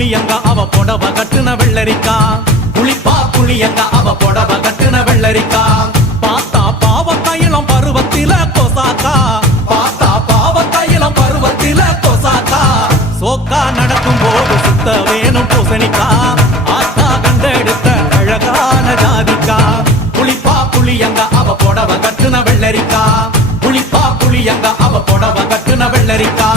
புளியங்க அவ புடவ கட்டுன வெள்ளரிக்கா புளிப்பா புளியங்க அவ புடவ கட்டுன வெள்ளரிக்கா பார்த்தா பாவக்காயிலம் பருவத்தில கொசாக்கா பார்த்தா பாவக்காயிலம் பருவத்தில கொசாக்கா சோக்கா நடக்கும் போது சுத்த வேணும் பூசணிக்கா ஆத்தா கண்டெடுத்த அழகான ஜாதிக்கா புளிப்பா புளியங்க அவ புடவ கட்டுன வெள்ளரிக்கா புளிப்பா புளியங்க அவ புடவ கட்டுன வெள்ளரிக்கா